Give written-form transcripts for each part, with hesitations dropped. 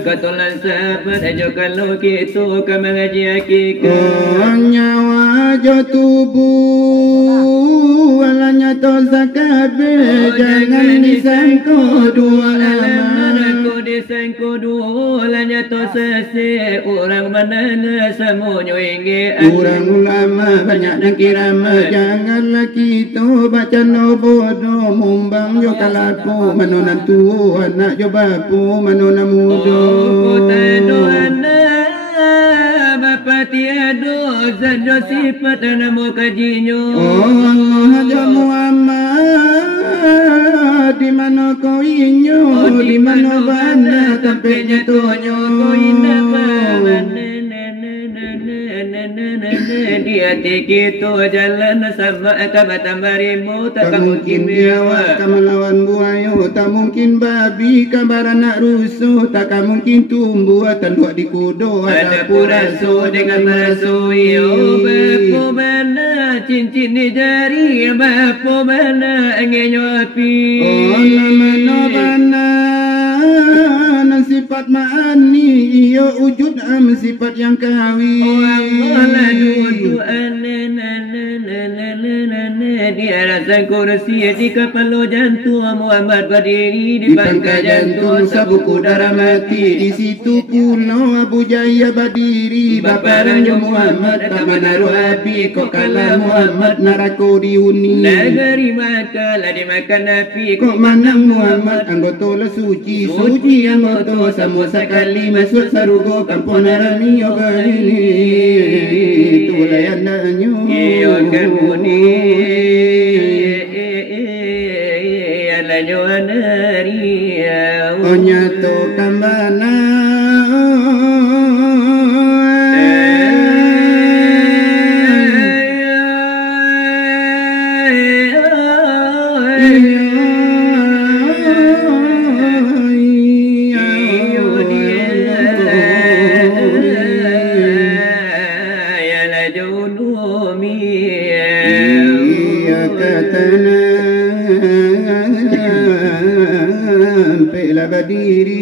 Katolan sahabat ajo kalau kita mengaji hakika nyawa jo tubuh walanya to zakabe jangan disangko dua aku disangko dua walanya to sese orang mana semuanya ingin orang ulama banyak yang kirama janganlah kita baca no bodoh mumbang jo kalaku manonan tua anak jo bapu manonan muda Bapa tiada zado sifat namo kajinyo Allah ya Muhammad di mana kau inyo di mana bana tampaknya tonyo kau ina mana di hati kita jalan sama kabata marimu tak mungkin biawa melawan buayo tak mungkin babi kabar anak rusuh tak mungkin tumbuh tanduk di kudo ada purasu dengan merasui bapu mana cincin di jari bapu mana anginyo api mana bana sifat ma'ani iyo wujud sifat yang kawi Allah dudu di alasan kursi di kepala jantung Muhammad berdiri di pangkat jantung sabuku darah mati di situ pula Abu Jaya berdiri bapa Raja Muhammad tak menaruh api kok kalah Muhammad narako diuni negeri Makkah lah dimakan api kok manang Muhammad anggota lah suci anggota sama sekali masuk sarugo kampung narani ini itulah yang nanyo iyo kamuni alanyo anari onyato kambana Pela badiri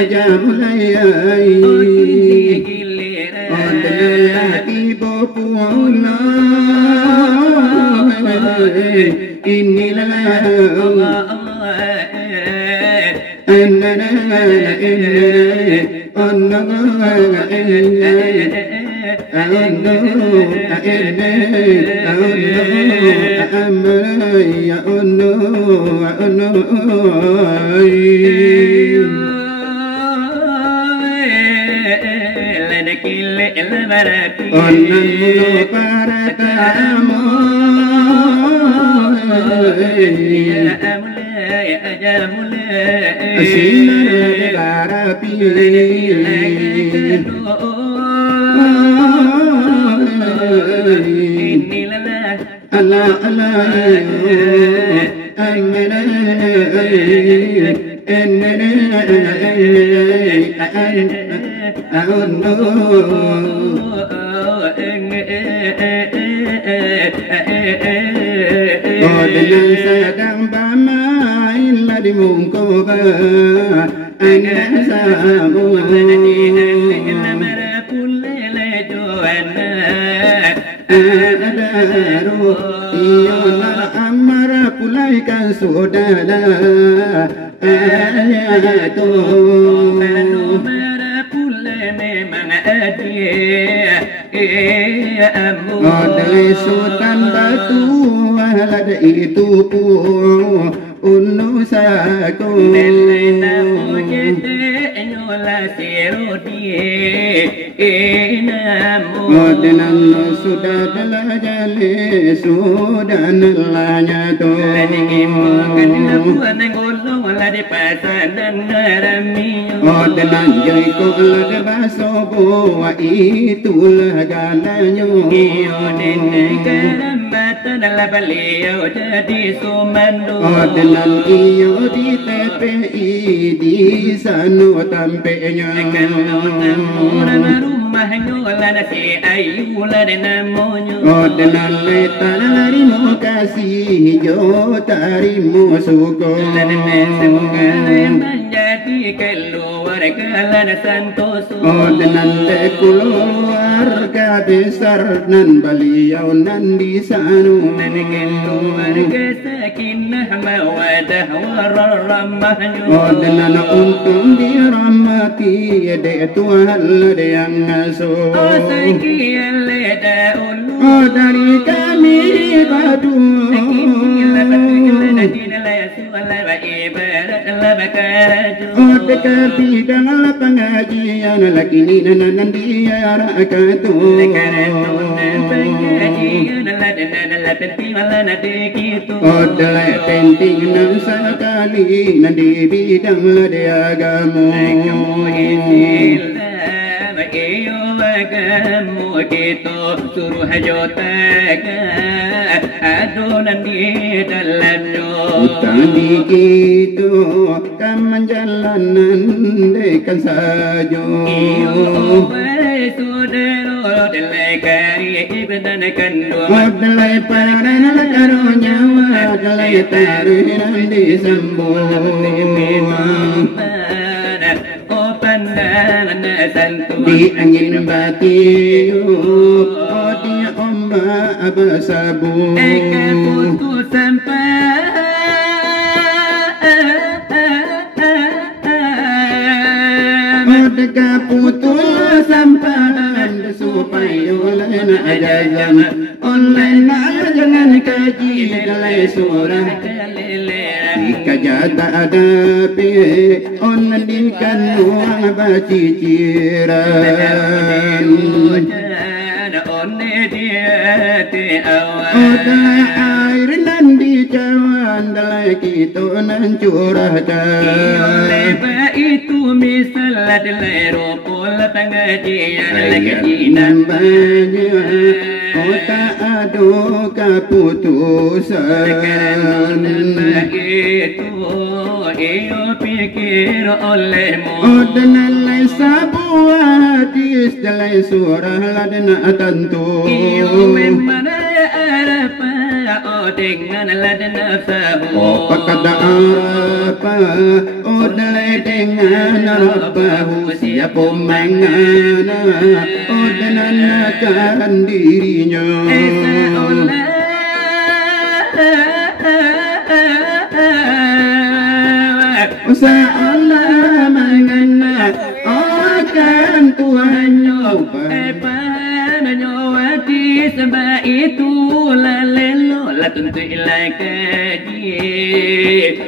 aja mulai hati popular inilah para tamu sinar barapi Allah dengan sedang bermain di muka angin sabu adaru iona amara pulaikan saudara ayatu Odai Sultan Batu Alada itu pun unusaku Odenan sudah delajale sudah nelanya tu Odenan jaiko lade baso buah itulah galanya Odenan iyo di TPI di sanu tampenya Odenan leta larimu kasih jo tarimu suko Odenan le keluarga besar nan beliau nan di sanu Odenan untung dirahmati de Tuhan yang ngasuh dari kami badu Dekati dengan pengajian lagi ni nan dia rakatu Odai penting nan sekali nan di bidang agama suruh jotaka adonan di dalamnya utami itu kaman jalanan dekan saja saudara delai kari ibadan kandua delai paran karunya delai tarunan disambung di angin batiu di ombak bersabu putus sampai Merdeka putus sampai supaya oleh ajazam online jangan kaji dalai surah jika jata ada pe ondikan uang baciciran Odai air nan di cawan dalai kita nan curahkan itu misal dalai ropol pengajian lagi nan banyak kota adu keputusan itu iyo pikir olehmu Odenalai sebuah hadis dalai surah ladena tentu iyo memang harapan dengan lada nafsahu. Oh kata apa odai dengan Rabbahu, siapa mengana dengan dirinya. Seolah mengena akan Tuhannya. Sebab itu lalelo la tentu ilai kaji.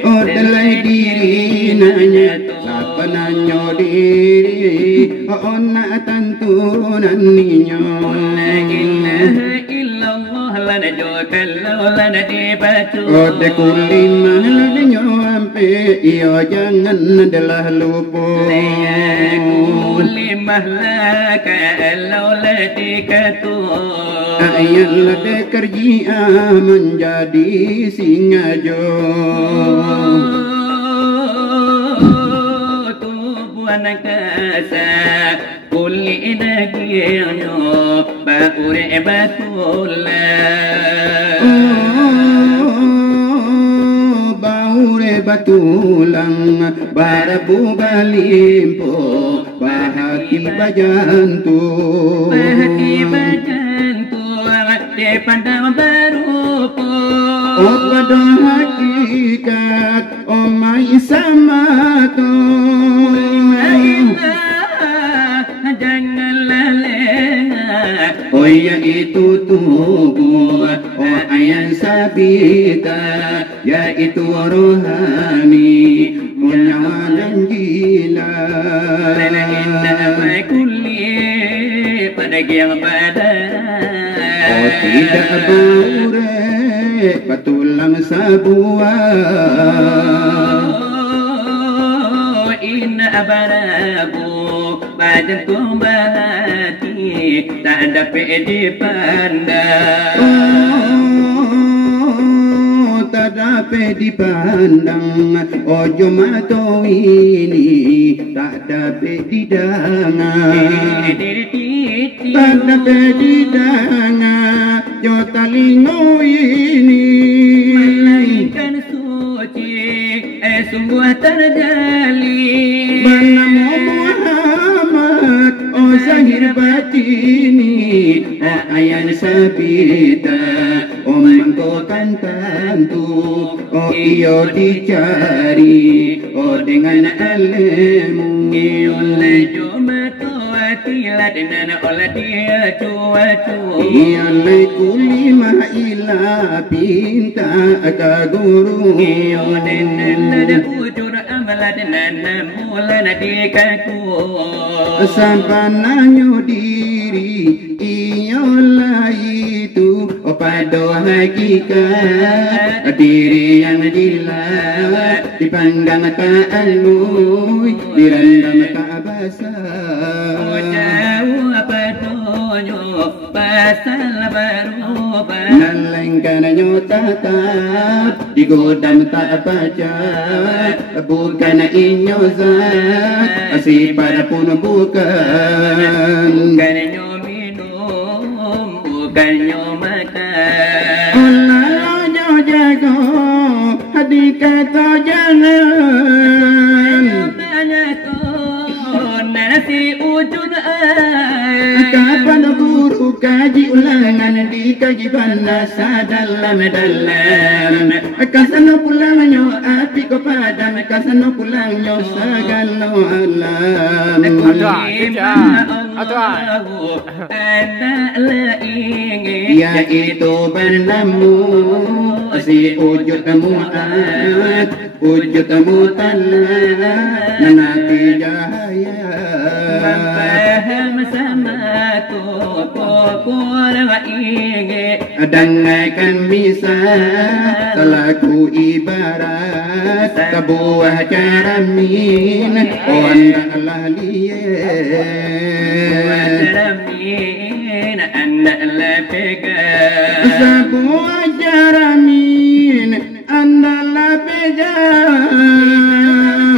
Oh dalai diri nanya apa nanyo diri oh nak tentu naninya. La ilaha illallah la najo kalau la nadibacu. Oh dekulima nanyo ampe iyo jangan adalah lupa. Kulimah la kalau la dikatu. Ayatlah kerja menjadi singajo. Tubuhan kasa kuli dagingnya baure batulah. Baure batulang barabu balimpo bahaki bajantu. Bahaki bajantu dipandang berupa. Oh pada hakikat oh mai sama tu. Janganlah lengah. Oh ya itu tubuh oh ayat sabita yaitu rohani oh nyawa dan gila. Inna kulli pada yang badan. Oh tidak baure patulang sabuah. Inna abarabu badan tumbati tak dapat dipandang. Oh tak dapat dipandang. Oh jomato ini tak dapat didangar. Tak dapat didangar. Jo talingo ini Malaikat suci sungguh terjali. Bernama Muhammad oh zahir batini oh ayat sabita oh mangkokan tentu oh iyo dicari oh dengan ilmu. Oleh jumat tilat dan oleh dia cuacu. Iyalai kulima ila pinta aga guru. Iyoden nada ujur amalat nana mulan dikaku. Sampananyo diri iyalah itu pada hakikat diri yang dilawat dipandang tak alui direndam tak basah. Jauh apa tonyo pasal berubah. Nalengkananyo tatap digodam tak baca bukan inyo zat sifat pun bukan. Bukannya minum, bukannya makan. Olahnya jago hadi kata jangan. Banyak tuh nasi ujung Kapan guru kaji ulangan dikaji panasa dalam. Kasano pulangnya api kepadam, kasano pulangnya segala alam. Yaitu bernamu si wujud mu'ad, wujud mu'tala, nanati jahaya. Faham sama kurang ingin. Dengarkan bisa selaku ibarat sebuah caramin oh andaklah lihat Caramin andaklah pegang. sebuah caramin andaklah pegang.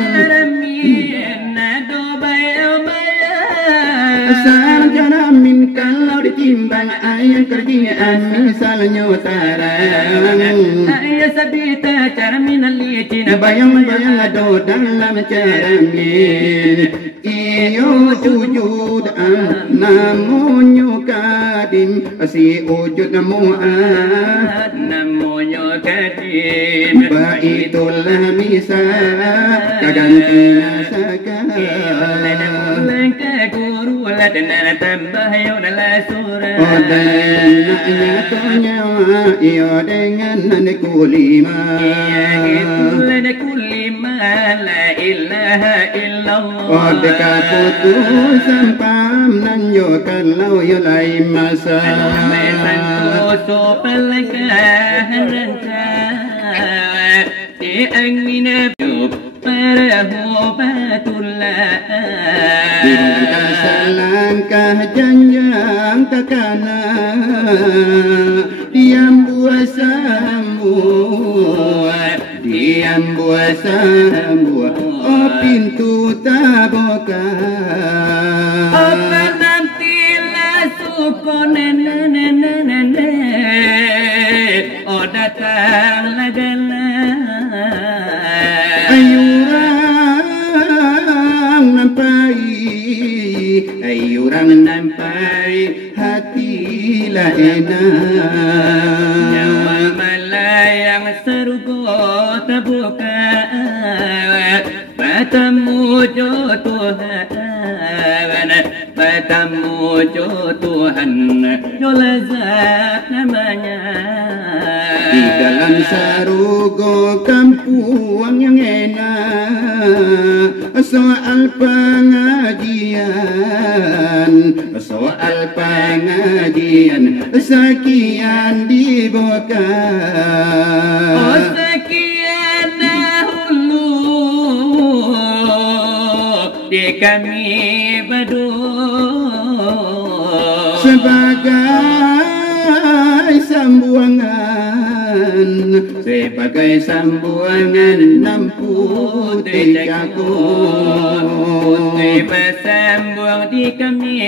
Caramin nado bayang-bayang. Sarjana min kalau ditimbang ayam kerjaan misalnya tarang. Ayah sabita cara minalitin. Bayang-bayang ada dalam cermin. Iyo wujud namanya kadim si wujud namu'ad namanya kadim baitullah misa kaganti nasakan lengka guru ladana tambah yudala surah odanya tonyawa iyo dengan kulima lana kulima la ilaha illallah dekat putusan pamnan yo kalau yo lai masa mesan so pelengkahanca di angin para hubatullah bila selangkah janjang takana diam buat sambua oh pintu tak buka apa nanti lah suko nene oh datang lagalah ayurang nampai hati lah enak nyawa malayang serugo terbuka bertemu jo Tuhan bertemu jo Tuhan jo lazat namanya di dalam sarugo kampung yang enak soal pengajian sekian dibuka oh sekian dahulu di kami berdua sebagai sambuangan nampu tejaku putih bersambung di kami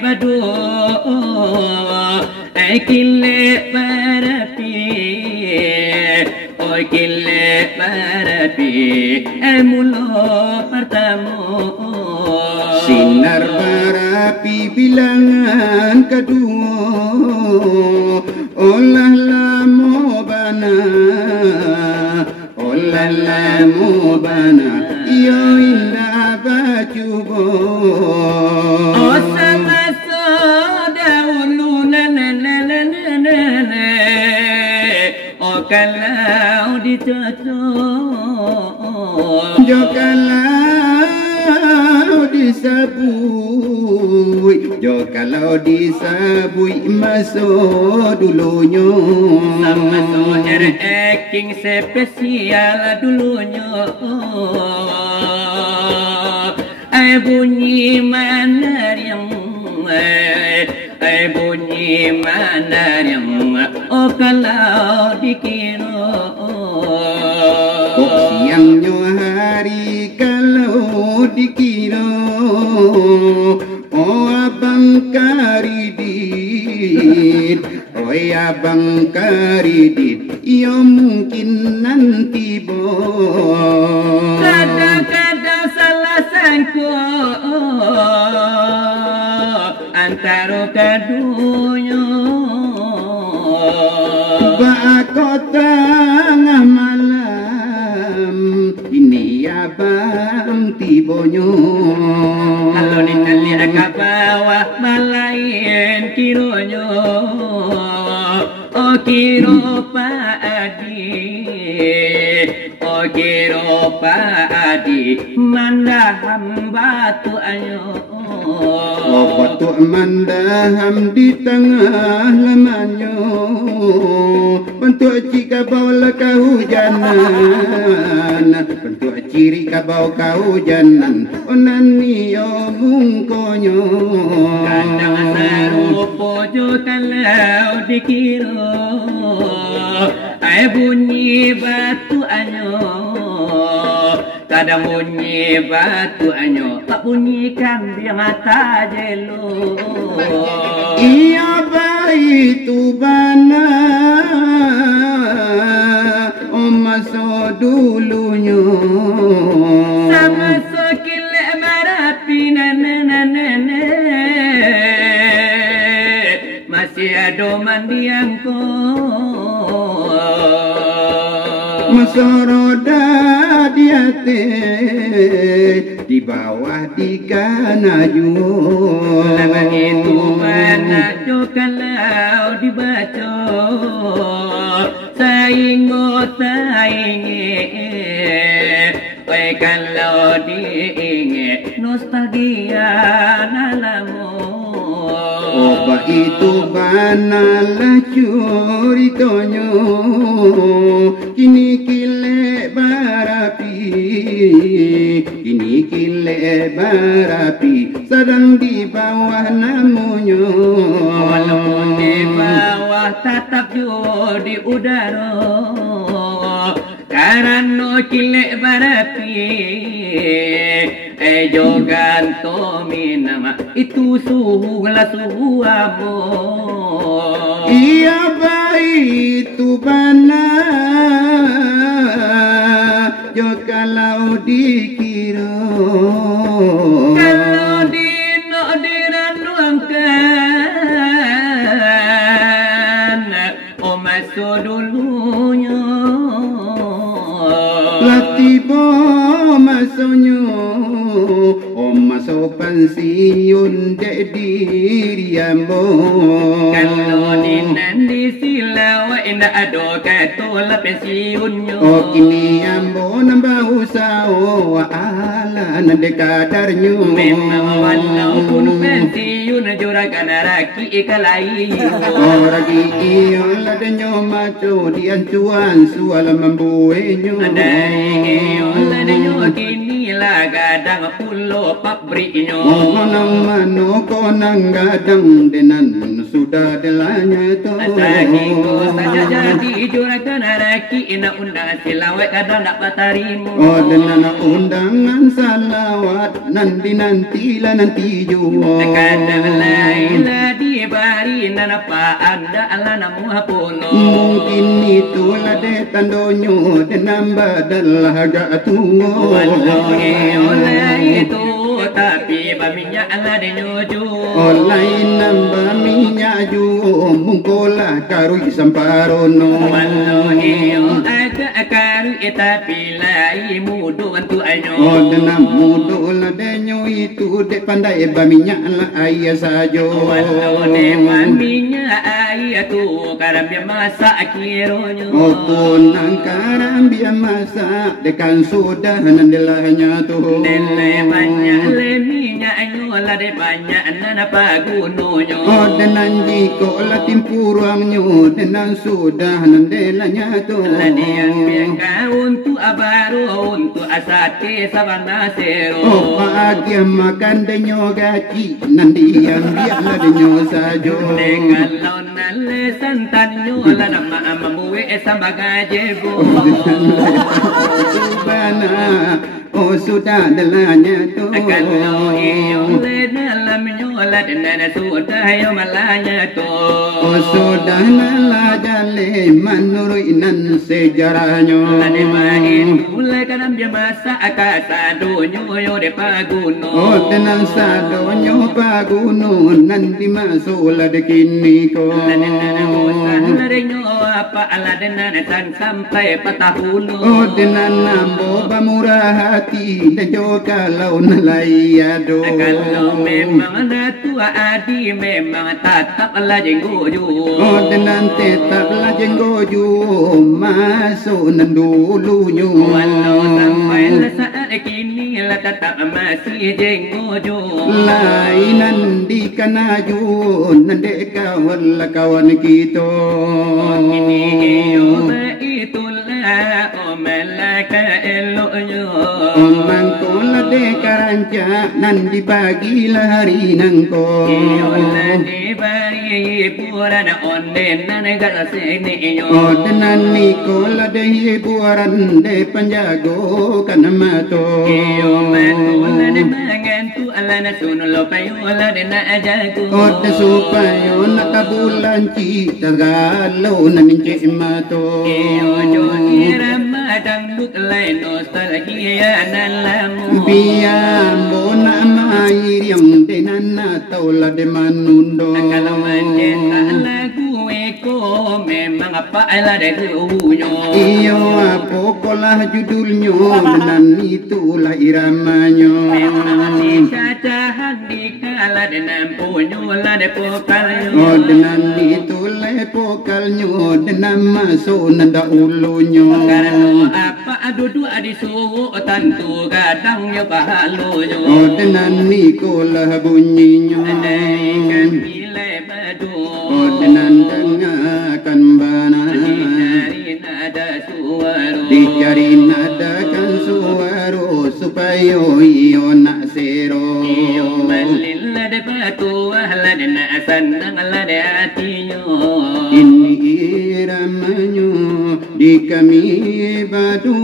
berdua kile berapi oh kile berapi mulo pertama sinar berapi bilangan kedua olah lamo bana iyo indah bajubo oh sama dahulu oh kalau dicocok jo kalau disabui masuk dulunya sama soher acting spesial dulunya bunyi mana yang bunyi mana yang oh kalau dikira siangnya hari kalau dikira oh abang karidit oh ya abang karidit ya mungkin nanti boh kadang-kadang salah sangka antara keduanya bakal tengah malam ini abang tibonyo kalau ditanya ke bawah malain kiranya oh kiro Pak Adi mana hamba tu ayo batu mandaham di tengah lamanyo bentuk jika bawa kahujanan bentuk ciri kabau kahujanan onanio mungkonyo kadang serupa kalau dikira bunyi batu anyo kadang bunyi batu anyo, tak bunyikan dia mata jelo. Iya baik tu bana masa dulunya sama sokile marapi nene masih ada mandiangku masa roda dia di bawah di kanaju lawan itu mana jo kalau dibaca saingot kalau diingat nostalgia nalamu oba itu banalah curitonyo kini kile barapi sedang di bawah namunyo walaupun di bawah tetap jo di udara karena kile barapi jogan to minama itu suhu abo iya baik tu bana jo kalau dikira kalau dino diranuangkan masa dulunya latibo masonyo maso pensiun dek diriambo kalau di silawa indah ada katola pensiunnya kini ambo nambah usaha ala nade kadarnya memang walaupun pensiun juragan raki ikalai ragi iyo ladenyo maco diancuan suala membuenyo adai ladenyo kini lah gadang pulo pabriknya nang mano konang gadang denan sudah delanya to asagiko saja jadi juragan raki ina undang silawat kadang nak patarimu denan undangan salawat nanti nanti juo kadang lain di bari napa anda ala namu hapono mungkin itulah de tandonyo denan badal harga tungo oleh itu tapi baminya ala de nyojo lain nambah minyak ju mungkola karui samparono wallahi ada karu tapi lai mudu antu anyo denam mudu la denyo itu de pandai baminya la ayah sajo wallahi baminya ayah tu karambia masak kironyo tunang karambia masak dekan sudah nandelahnya tu nele banyak leminya anyo la de banyak nana pagunonyo denan jiko la timpuruangnyo denan sudah nandelahnya tu ladian biangka untuk abaru untuk asate sabana sero bahagia makan denyo gaji nandian biarlah denyo sajo kalau nale santanyo la nama amamuwe sambagajebo subhana sudah delanya tu kalau iyo le dalamnya la denana sudah yo malanya tu sudah nalajale manurinan sejarahnya lade main mulai kadang dia masa akasa donyo yo de paguno tenan sadonyo paguno nanti masuk lade kini ko lade nyo apa ala denana san sampai patahulu tenan nambo bamurah hati dejo kalau nalayado kalau memang natua adi memang tetap la jenggoju tenan tetap la jenggoju masuk nan dulunya walau sampai saat kini la tetap masih jenggoju lainan di kanaju nande kawan la kawan kita ini itulah malaka eloyo Mangko lade karanca nan dibagilah hari nangko. Dibari puran onden nan garasene yo. Odenan niko lade hiburan de penjago kan mato. Yo mato lade mangan tu alana sunulo payo lade na ajaku. Ode supayo nakabulan cita galau nan mato. Yo jo irama dangdut lain nostalgia nan lamu. Biar bona mai yang denana taula de manundo. Kalau mencetak lagu eko memang apa lade kuunyo. Iyo apokolah judulnya dan itulah iramanya. Memang cacahan di kala dengan punyo lade pokalyo. Oh dengan itulah pokalnya dan masuk nanda ulunya. Karena apa duduk di suhu tentu kadang yo pahalonyo. Oh dengan nikolah bunyinya. Andaikan bila madu. Oh dengan dengarkan bana. Dicari nadakan suara supaya iyo nak sero. Iyo malil lade patu lade na senang lade hatinya. Ini iramanya di kami badu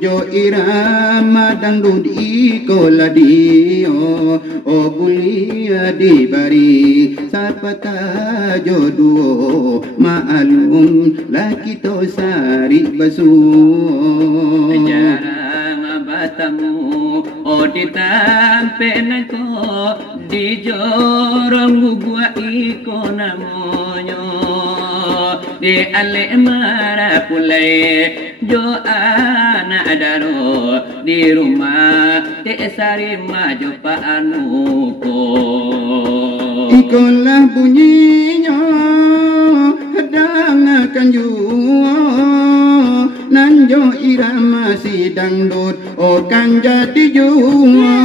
jo irama dangdut iko ladio. Oh bulia dibari sapata jodoh maalum laki to sari basu. Jarang batamu oh ditampen ko di jorong gua iko namonyo di ale mara pulai jo anak daro di rumah te sari maju paanuko. Ikolah bunyinya dengarkan jua nanjo irama si dangdut oh kan jadi jua.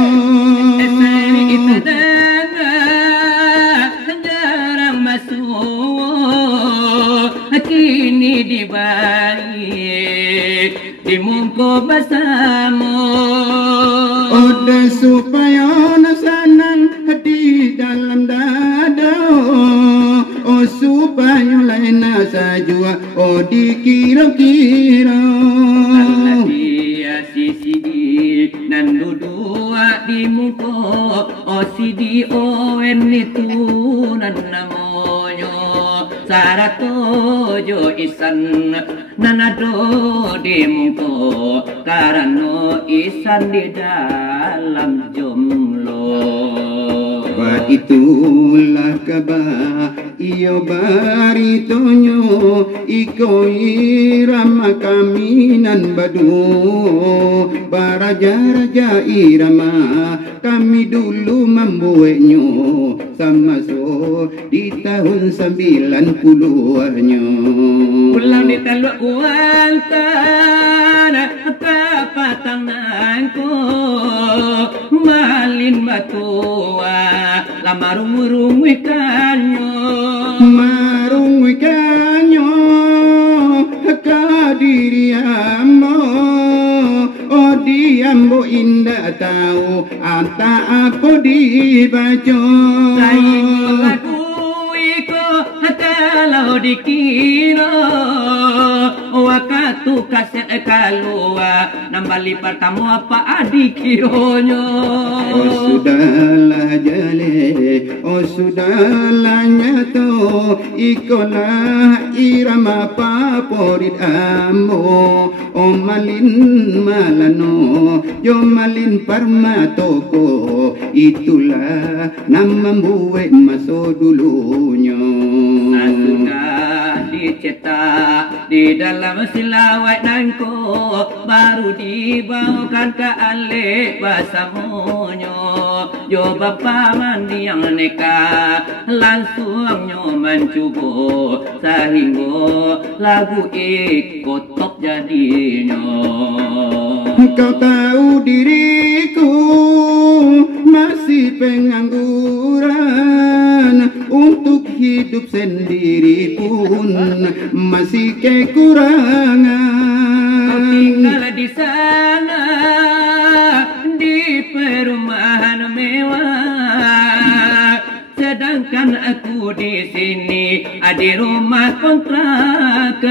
Esari kita dengar jarang masuk kini dibalik di mungko bersama. Ode supaya nasanang di dalam dada. Oh supaya lain sajua oh dikira-kira. Dia sisi nan dudua di muko oh sidi oen itu nan namonyo sarato jo isan nanado di muko karano isan di dalam jomlo. Itulah kabar iyo baritonyo iko irama kaminan badu baraja-raja irama kami dulu membuatnya sama so di tahun 90-nya. Pulang di teluk Kuantan apa tanganku malin batua la marung ikannya marung ikannya kadiri ambo oh diambo indah tahu anta apa dibaca saing lagu iko kalau dikira wakatu kaset kalua nambali pertama apa adikironyo. Oh sudahlah jale oh sudahlah nyato ikolah irama favorit ambo oh malin malano yo malin parmatoko itulah nama buat maso dulunya. Sudah dicetak di dalam silawat nangko baru dibawakan ke alek basamonyo yo bapa mandi yang neka langsung nyoman cubo sehingga lagu ikut top jadinya. Kau tahu diriku masih pengangguran untuk hidup sendiri pun masih kekurangan. Kau tinggal di sana Sedangkan aku di sini di rumah kontrakan.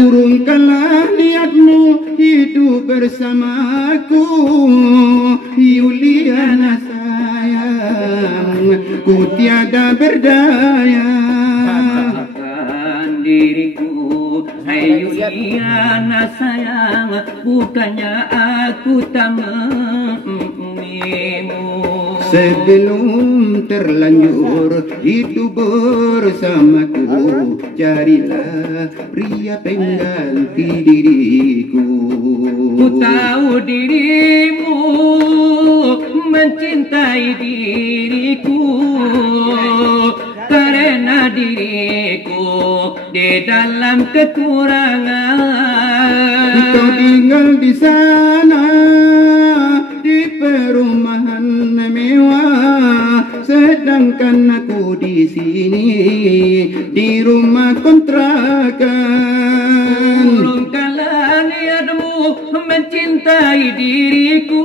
Urungkanlah niatmu hidup bersamaku, Yuliana sayang, ku tiada berdaya. Diriku, hai Yuliana sayang, bukannya aku tak mengertimu. Sebelum terlanjur hidup bersamaku, carilah pria pengganti diriku. Ku tahu dirimu mencintai diriku, karena diriku di dalam kekurangan. Kau tinggal di sana di perumahan mewah, sedangkan aku di sini di rumah kontrakan. Urungkanlah niatmu mencintai diriku,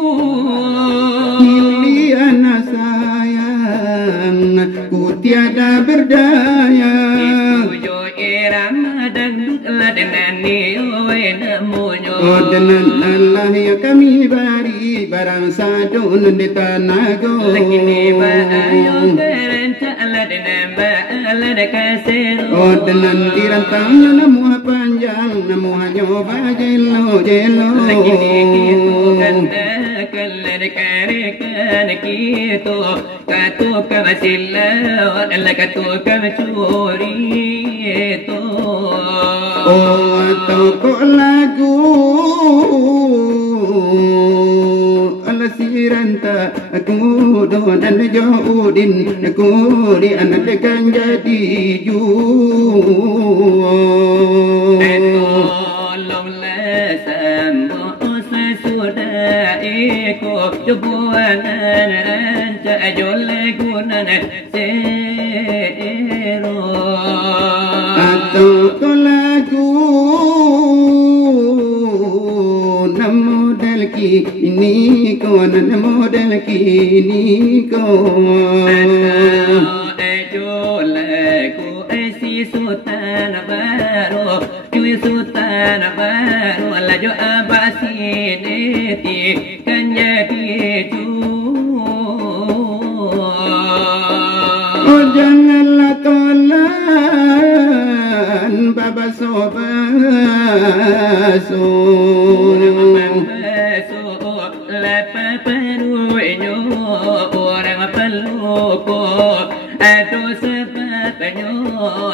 Yuliana sayang, ku tiada berdaya. Itujo irama dangdut ladenani oe namunyo. Oh dengan Allah ya kami bari barang sadun di tanago. Lakini ba ayo kerenca ladenan ba ladekasero. Oh dengan dirantangnya namu panjang namu hanyo ba jelo jelo. Lakini gitu kanda kalad karekan gitu katu kamasilla wala katu kamsuri itu. Oh atau lagu ala siranta aku donan jodin aku di anak kan jadi ju. Tolonglah semua sesudah iko jubuanan cajol gunan sero. Atau lagu model kini ko nan model kini ko. Atau ejolaku esi sultan baru, cuy sultan baru, lajo abasineti kan jadi cu. Oh janganlah tolan baba sobaso.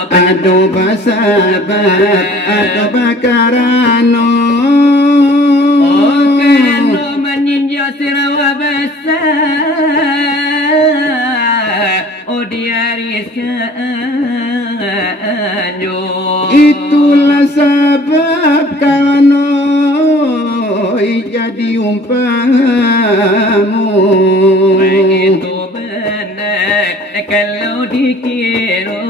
Ado basabat, ado bakarano. Oh kano meninjau sirawa besar, oh diariskanyo. Itulah sebab kano jadi umpamu. Itu benar kalau dikira.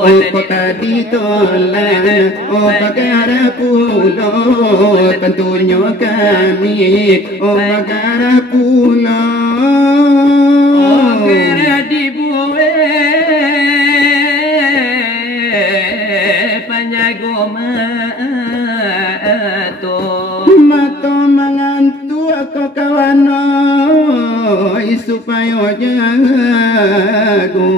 Oh kota ditolak, oh bagara pulo, tentunya kami, oh bagara pulo. Oh kira dibuat panyagoma to. Mato mangantu ako kawano, supaya jago.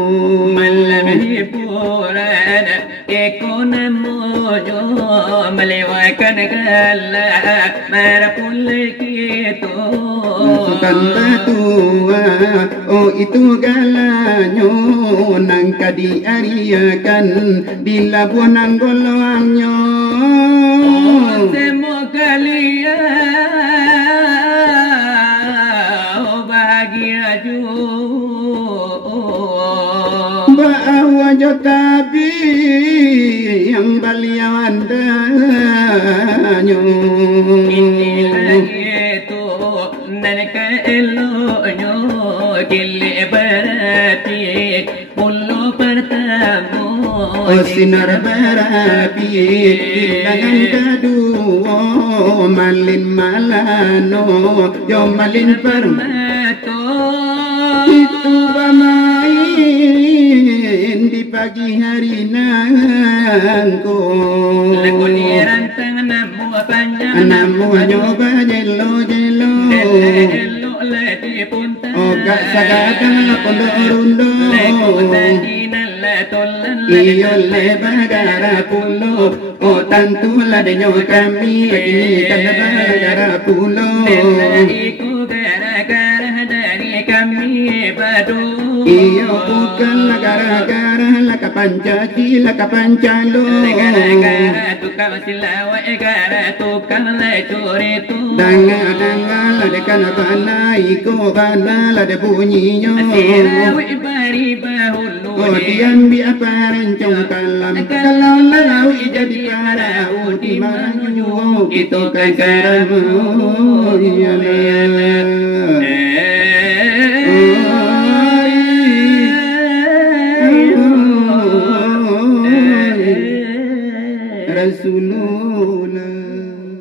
Malamhi puran ekonamojo malewakan gala marapul kito. Sukanta tua, oh itu galanyo nang kadiariakan di Labuan ang golongnya. Oh semo kalian oh bahagia ju. Bawa jotabi yang baliawan danyo. Inilah itu nanka elonyo kili berarti mulu pertama. Oh sinar berapi dengan kedua malin malano yo malin permato. Itu bamai pagi hari nangko lagu ni rantang namu panjang namu nyoba jelo jelo jelo leti punta oga sagata pondo rundo iyo le bagara pulo o tantu la de nyo kami lagi ni kan bagara pulo iku gara-gara dari kami badu iyo bukan la gara-gara la kapancalo gara-gara tukang silawa gara tukang lecuri tu danga la de kanabana iko bana la de bunyinya silawi bari bahulu oh diam bi aparan cong kalam kalau lawi jadi parau di mana nyuwo kita kagaramu ya Rasulullah